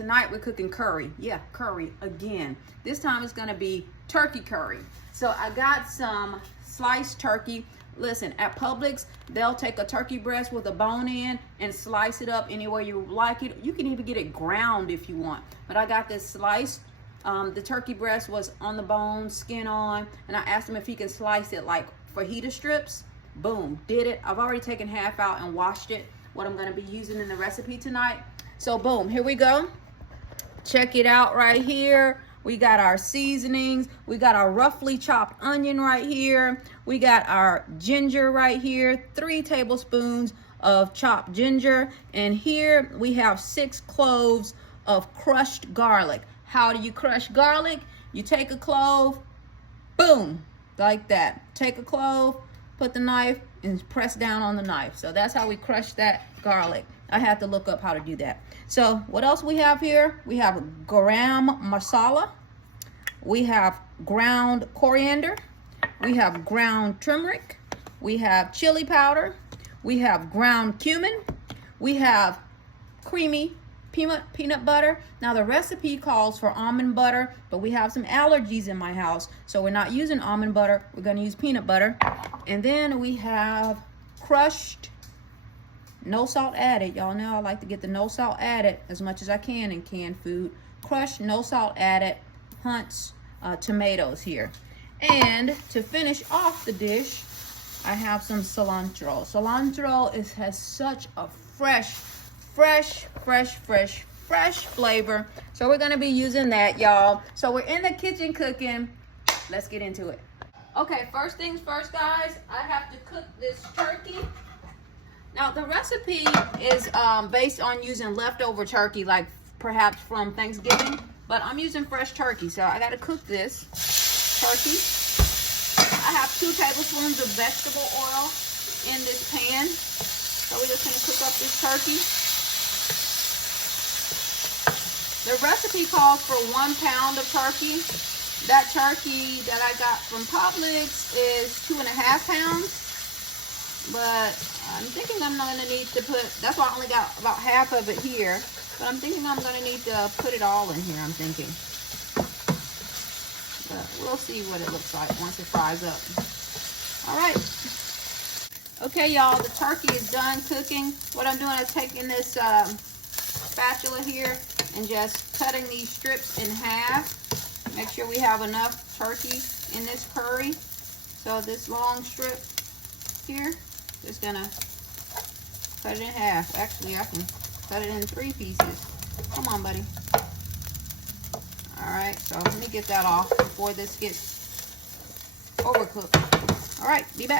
tonight we're cooking curry. Yeah, curry again. This time it's gonna be turkey curry. So I got some sliced turkey. Listen, at Publix, they'll take a turkey breast with a bone in and slice it up any way you like it. You can even get it ground if you want. But I got this sliced. The turkey breast was on the bone, skin on, and I asked him if he could slice it like fajita strips. Boom, did it. I've already taken half out and washed it, what I'm gonna be using in the recipe tonight. So boom, here we go. Check it out right here. We got our seasonings. We got our roughly chopped onion right here. We got our ginger right here, 3 tablespoons of chopped ginger. And here we have 6 cloves of crushed garlic. How do you crush garlic? You take a clove, boom, like that. Take a clove, put the knife, and press down on the knife. So that's how we crush that garlic. I had to look up how to do that. So what else we have here? We have garam masala. We have ground coriander. We have ground turmeric. We have chili powder. We have ground cumin. We have creamy peanut butter. Now the recipe calls for almond butter, but we have some allergies in my house, so we're not using almond butter. We're going to use peanut butter. And then we have crushed, no salt added. Y'all know I like to get the no salt added as much as I can in canned food. Crushed, no salt added Hunt's tomatoes here. And to finish off the dish, I have some cilantro. Cilantro has such a fresh flavor. So we're gonna be using that, y'all. So we're in the kitchen cooking. Let's get into it. Okay, first things first, guys. I have to cook this turkey. Now the recipe is based on using leftover turkey, like perhaps from Thanksgiving, but I'm using fresh turkey, so I gotta cook this turkey. I have 2 tablespoons of vegetable oil in this pan. So we're just gonna cook up this turkey. The recipe calls for 1 pound of turkey. That turkey that I got from Publix is 2.5 pounds. But I'm thinking I'm not gonna need to put, that's why I only got about half of it here. But I'm thinking I'm gonna need to put it all in here, I'm thinking. But we'll see what it looks like once it fries up. All right. Okay, y'all, the turkey is done cooking. What I'm doing is taking this spatula here and just cutting these strips in half. Make sure we have enough turkey in this curry. So this long strip here, just gonna cut it in half. Actually, I can cut it in 3 pieces. Come on, buddy. All right, so let me get that off before this gets overcooked. All right, be back.